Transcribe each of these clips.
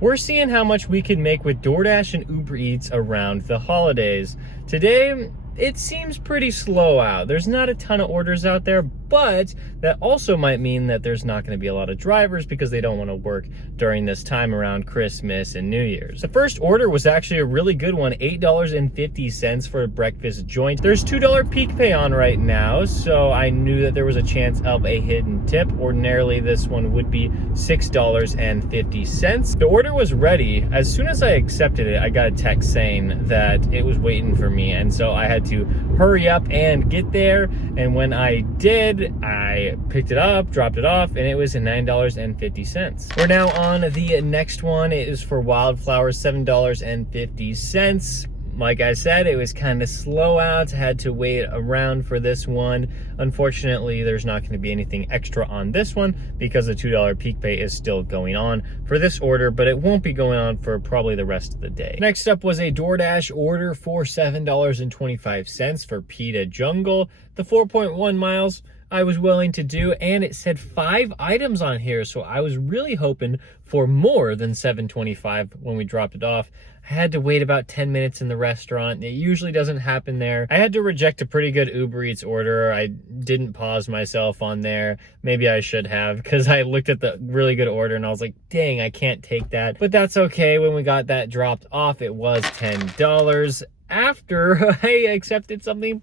We're seeing how much we can make with DoorDash and Uber Eats around the holidays. Today, it seems pretty slow out. There's not a ton of orders out there, but that also might mean that there's not going to be a lot of drivers because they don't want to work during this time around Christmas and New Year's. The first order was actually a really good one, $8.50 for a breakfast joint. There's $2 peak pay on right now, so I knew that there was a chance of a hidden tip. Ordinarily, this one would be $6.50. The order was ready. As soon as I accepted it, I got a text saying that it was waiting for me, and so I had to hurry up and get there. And when I did, I picked it up, dropped it off, and it was $9.50. We're now on the next one. It is for wildflowers, $7.50. Like I said, it was kind of slow out. Had to wait around for this one. Unfortunately, there's not going to be anything extra on this one because the $2 peak pay is still going on for this order, but it won't be going on for probably the rest of the day. Next up was a DoorDash order for $7.25 for Pita Jungle. The 4.1 miles I was willing to do, and it said 5 items on here, so I was really hoping for more than $7.25 when we dropped it off. I had to wait about 10 minutes in the restaurant. It usually doesn't happen there. I had to reject a pretty good Uber Eats order. I didn't pause myself on there. Maybe I should have, because I looked at the really good order and I was like, dang, I can't take that. But that's okay. When we got that dropped off, it was $10. After I accepted something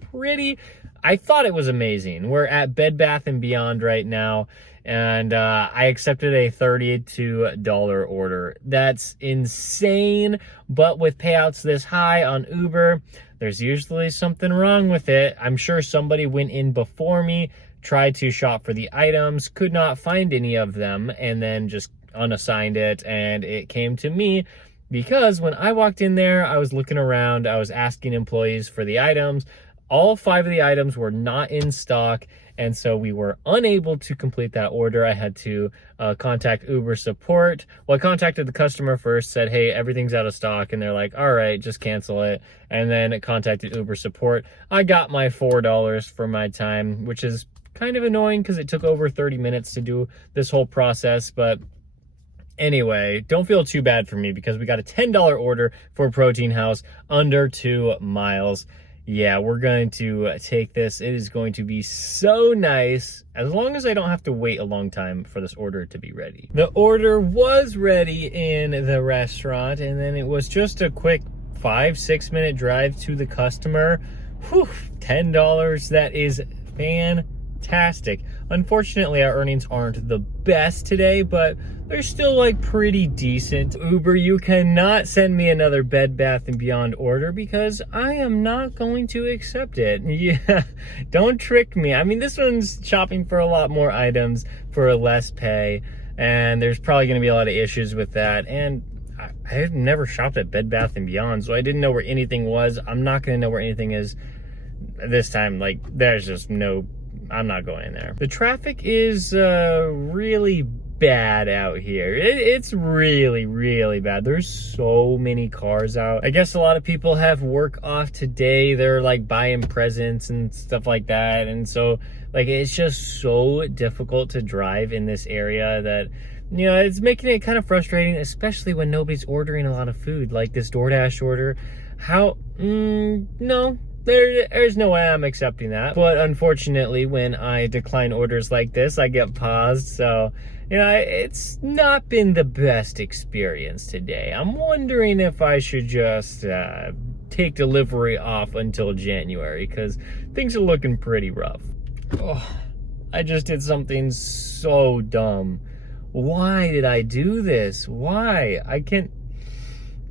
I thought it was amazing. We're at Bed Bath & Beyond right now, and I accepted a $32 order. That's insane, but with payouts this high on Uber, there's usually something wrong with it. I'm sure somebody went in before me, tried to shop for the items, could not find any of them, and then just unassigned it, and it came to me. Because when I walked in there, I was looking around, I was asking employees for the items. All 5 of the items were not in stock, and so we were unable to complete that order. I had to contact Uber support. Well, I contacted the customer first, said, hey, everything's out of stock, and they're like, all right, just cancel it. And then it contacted Uber support. I got my $4 for my time, which is kind of annoying because it took over 30 minutes to do this whole process, but anyway, don't feel too bad for me because we got a $10 order for Protein House under 2 miles. Yeah, we're going to take this. It is going to be so nice as long as I don't have to wait a long time for this order to be ready. The order was ready in the restaurant, and then it was just a quick 5-6 minute drive to the customer. Whew, $10. That is fantastic. Unfortunately, our earnings aren't the best today, but they're still like pretty decent. Uber, you cannot send me another Bed Bath & Beyond order because I am not going to accept it. Yeah, don't trick me. I mean, this one's shopping for a lot more items for less pay, and there's probably going to be a lot of issues with that. And I've never shopped at Bed Bath & Beyond, so I didn't know where anything was. I'm not going to know where anything is this time. Like, there's just no... I'm not going in there. The traffic is really bad out here. It's really, really bad. There's so many cars out. I guess a lot of people have work off today. They're like buying presents and stuff like that. And so like, it's just so difficult to drive in this area that, you know, it's making it kind of frustrating, especially when nobody's ordering a lot of food like this DoorDash order. No. There's no way I'm accepting that. But unfortunately, when I decline orders like this, I get paused. So, you know, it's not been the best experience today. I'm wondering if I should just take delivery off until January, because things are looking pretty rough. Oh, I just did something so dumb. Why did I do this? Why?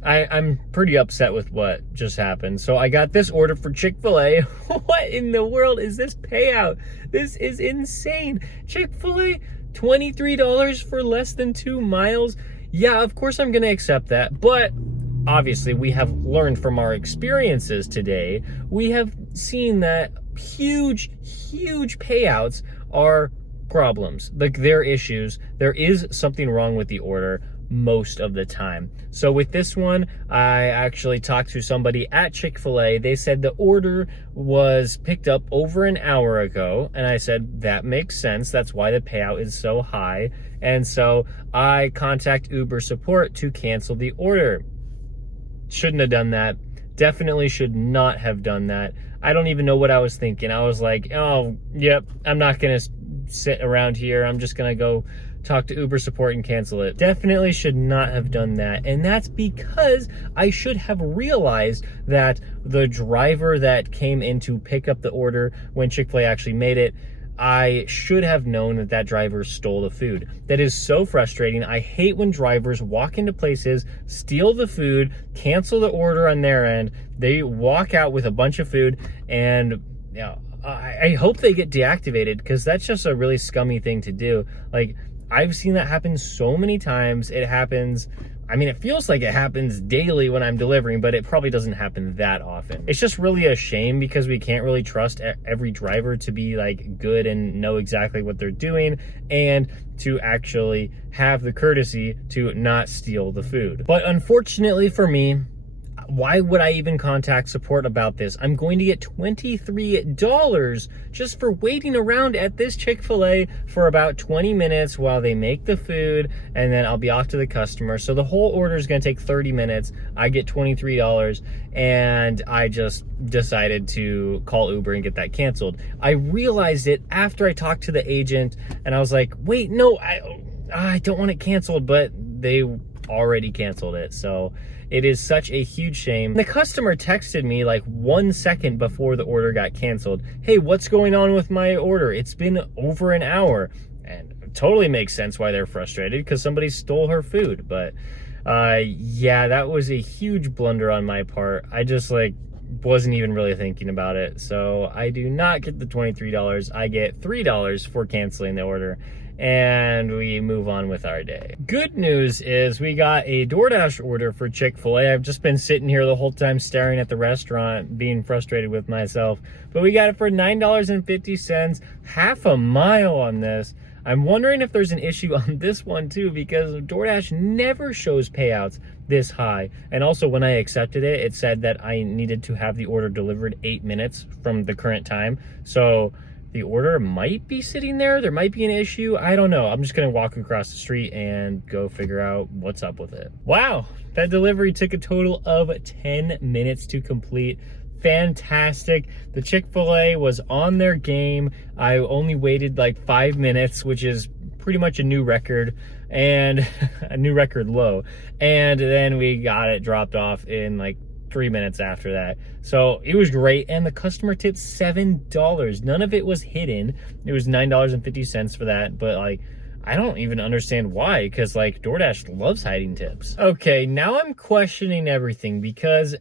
I'm pretty upset with what just happened. So I got this order for Chick-fil-A. What in the world is this payout? This is insane. Chick-fil-A, $23 for less than 2 miles. Yeah, of course I'm gonna accept that. But obviously we have learned from our experiences today. We have seen that huge payouts are problems. Like, they're issues. There is something wrong with the order most of the time. So with this one, I actually talked to somebody at Chick-fil-A. They said the order was picked up over an hour ago, and I said that makes sense. That's why the payout is so high. And so I contact Uber support to cancel the order. Shouldn't have done that. Definitely should not have done that. I don't even know what I was thinking. I was like, oh, yep, I'm not gonna sit around here. I'm just gonna go talk to Uber support and cancel it. Definitely should not have done that. And that's because I should have realized that the driver that came in to pick up the order when Chick-fil-A actually made it, I should have known that that driver stole the food. That is so frustrating. I hate when drivers walk into places, steal the food, cancel the order on their end. They walk out with a bunch of food, and you know, I hope they get deactivated, because that's just a really scummy thing to do. Like, I've seen that happen so many times. It happens, I mean, it feels like it happens daily when I'm delivering, but it probably doesn't happen that often. It's just really a shame, because we can't really trust every driver to be like good and know exactly what they're doing, and to actually have the courtesy to not steal the food. But unfortunately for me, why would I even contact support about this? I'm going to get $23 just for waiting around at this Chick-fil-A for about 20 minutes while they make the food, and then I'll be off to the customer. So the whole order is going to take 30 minutes. I get $23, and I just decided to call Uber and get that canceled. I realized it after I talked to the agent, and I was like, wait, no, I don't want it canceled, but they already canceled it. So it is such a huge shame. The customer texted me like 1 second before the order got canceled. Hey, what's going on with my order? It's been over an hour. And it totally makes sense why they're frustrated, because somebody stole her food. But yeah, that was a huge blunder on my part. I just wasn't even really thinking about it. So I do not get the $23. I get $3 for canceling the order, and we move on with our day. Good news is we got a DoorDash order for Chick-fil-A. I've just been sitting here the whole time staring at the restaurant, being frustrated with myself. But we got it for $9.50, half a mile on this. I'm wondering if there's an issue on this one too, because DoorDash never shows payouts this high. And also when I accepted it, it said that I needed to have the order delivered 8 minutes from the current time. So the order might be sitting there. There might be an issue. I don't know. I'm just going to walk across the street and go figure out what's up with it. Wow, that delivery took a total of 10 minutes to complete. Fantastic. The Chick-fil-A was on their game. I only waited like 5 minutes, which is pretty much a new record, and a new record low. And then we got it dropped off in like 3 minutes after that. So it was great, and the customer tipped $7. None of it was hidden. It was $9.50 for that, but like, I don't even understand why, because like DoorDash loves hiding tips. Okay, now I'm questioning everything, because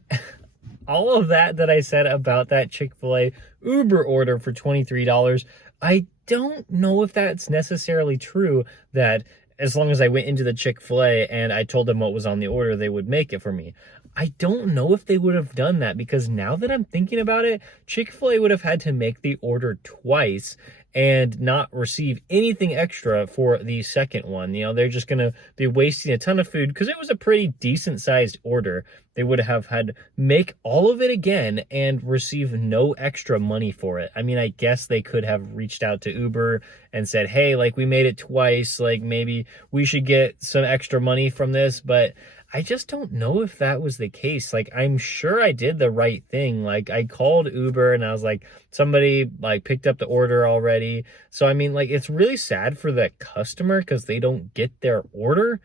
all of that I said about that Chick-fil-A Uber order for $23, I don't know if that's necessarily true, that as long as I went into the Chick-fil-A and I told them what was on the order, they would make it for me. I don't know if they would have done that, because now that I'm thinking about it, Chick-fil-A would have had to make the order twice and not receive anything extra for the second one. You know, they're just going to be wasting a ton of food, because it was a pretty decent sized order. They would have had to make all of it again and receive no extra money for it. I mean, I guess they could have reached out to Uber and said, hey, like, we made it twice, like maybe we should get some extra money from this, but I just don't know if that was the case. Like, I'm sure I did the right thing. Like, I called Uber and I was like, somebody like picked up the order already. So, I mean, like, it's really sad for the customer because they don't get their order.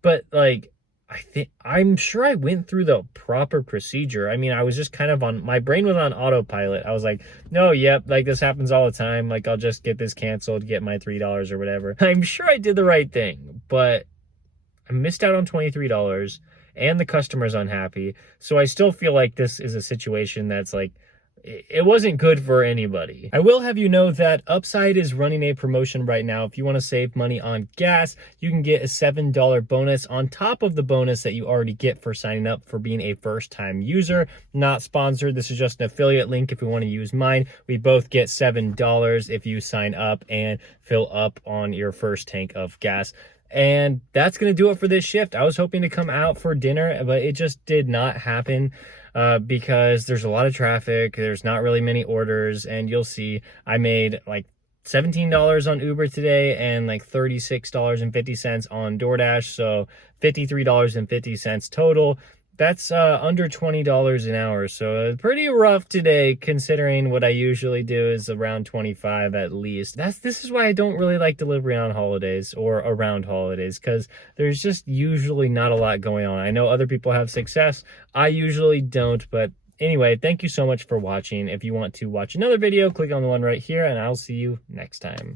But like, I'm sure I went through the proper procedure. I mean, I was just kind of my brain was on autopilot. I was like, no, yep, like this happens all the time. Like, I'll just get this canceled, get my $3 or whatever. I'm sure I did the right thing, but I missed out on $23 and the customer's unhappy. So I still feel like this is a situation that's like, it wasn't good for anybody. I will have you know that Upside is running a promotion right now. If you want to save money on gas, you can get a $7 bonus on top of the bonus that you already get for signing up for being a first-time user. Not sponsored. This is just an affiliate link if you want to use mine. We both get $7 if you sign up and fill up on your first tank of gas. And that's going to do it for this shift. I was hoping to come out for dinner, but it just did not happen because there's a lot of traffic. There's not really many orders. And you'll see I made like $17 on Uber today and like $36.50 on DoorDash, so $53.50 total. That's under $20 an hour, so pretty rough today considering what I usually do is around 25 at least. This is why I don't really like delivery on holidays or around holidays, because there's just usually not a lot going on. I know other people have success. I usually don't, but anyway, thank you so much for watching. If you want to watch another video, click on the one right here, and I'll see you next time.